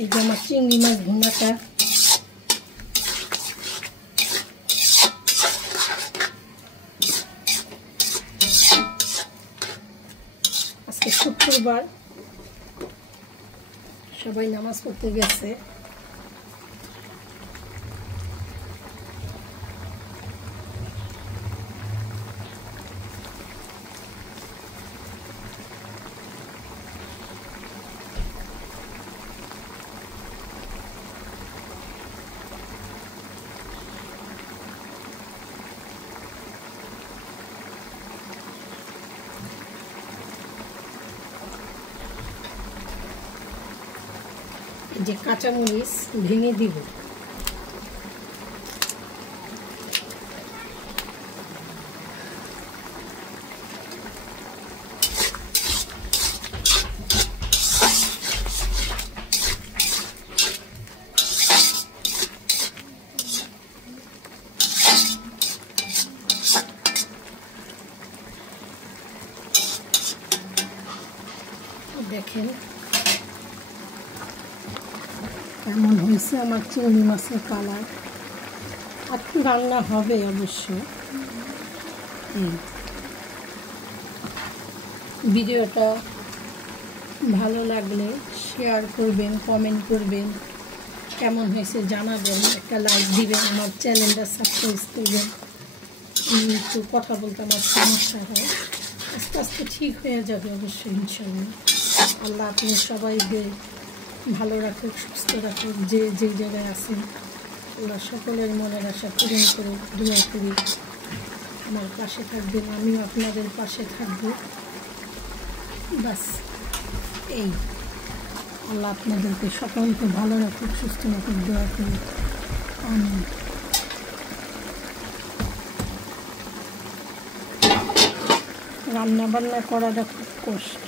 এই যে আমার চিংড়ি মাছ ভুনাটা আজকে শুক্রবার, সবাই নামাজ পড়তে গেছে। যে কাঁচামরিচ ভেঙে দিব, দেখেন কেমন হয়েছে আমার চিংড়ি মাছের কালার। একটু রান্না হবে অবশ্য। ভিডিওটা ভালো লাগলে শেয়ার করবেন, কমেন্ট করবেন, কেমন হয়েছে জানাবেন, একটা লাইক দিবেন, আমার চ্যানেলটা সাবস্ক্রাইব করবেন। একটু কথা বলতে আমার সমস্যা হয়, আস্তে আস্তে ঠিক হয়ে যাবে অবশ্যই ইনশাআল্লাহ। আল্লাহ আপনি সবাইকে ভালো রাখুক, সুস্থ রাখুক, যে যেই জায়গায় আছেন। আল্লাহ সকলের মনের আশা পূরণ করে দোয়া করি আমার পাশে থাকবেন, আমিও আপনাদের পাশে থাকবো। বাস এই, আল্লাহ আপনাদেরকে সকলকে ভালো রাখুক, সুস্থ রাখুক, দোয়া করি। আমিন। রান্না বান্না করাটা খুব কষ্ট।